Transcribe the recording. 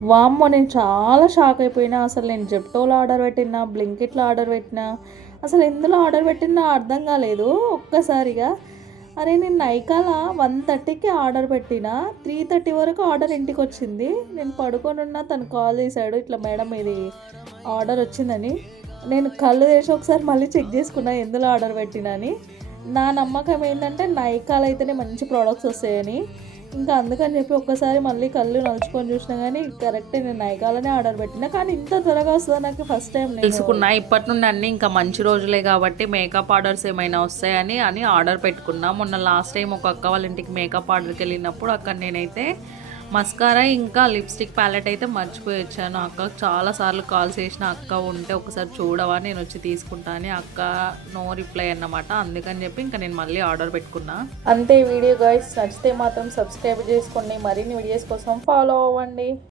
వామ్మో! నేను చాలా షాక్ అయిపోయినా. అసలు నేను జెప్టోలో ఆర్డర్ పెట్టినా, బ్లింకిట్‌లో ఆర్డర్ పెట్టినా, అసలు ఎందులో ఆర్డర్ పెట్టినా అర్థం కాలేదు ఒక్కసారిగా. అరే! నేను నైకాల 1:30కి ఆర్డర్ పెట్టినా, 3:30 వరకు ఆర్డర్ ఇంటికొచ్చింది. నేను పడుకొనున్నా తను కాల్ చేశాడు. ఇట్లా మేడం ఇది ఆర్డర్ వచ్చిందని. నేను కళ్ళు తెరిచి ఒకసారి మళ్ళీ చెక్ చేసుకున్నా ఎందులో ఆర్డర్ పెట్టినా అని. నా నమ్మకం ఏంటంటే నైకాలో అయితేనే మంచి ప్రొడక్ట్స్ వస్తాయని. ఇంకా అందుకని చెప్పి ఒక్కసారి మళ్ళీ కళ్ళు నలుచుకొని చూసినా గానీ కరెక్టే నేను నైకాలోనే ఆర్డర్ పెట్టినా. కానీ ఇంత త్వరగా వస్తదని నాకు ఫస్ట్ టైం నేను తెలుసుకున్నా. ఇప్పటి నుండి అన్నీ ఇంకా మంచి రోజులే కాబట్టి మేకప్ ఆర్డర్స్ ఏమైనా వస్తాయని ఆర్డర్ పెట్టుకున్నా. మొన్న లాస్ట్ టైం ఒక అక్క వాళ్ళ ఇంటికి మేకప్ ఆర్డర్‌కెళ్ళినప్పుడు అక్కడ నేనైతే మస్కారా ఇంకా లిప్‌స్టిక్ ప్యాలెట్ అయితే మర్చిపోయి వచ్చాను. అక్కకి చాలా సార్లు కాల్ చేసిన, "అక్క ఉంటే ఒకసారి చూడవా? నేనొచ్చి తీసుకుంటా" అని. అక్క నో రిప్లై అన్నమాట. అందుకని చెప్పి ఇంకా నేను మళ్ళీ ఆర్డర్ పెట్టుకున్నా. అంతే వీడియో గైస్. నచ్చితే మాత్రం సబ్స్క్రైబ్ చేసుకోండి. మరిన్ని వీడియోస్ కోసం ఫాలో అవ్వండి.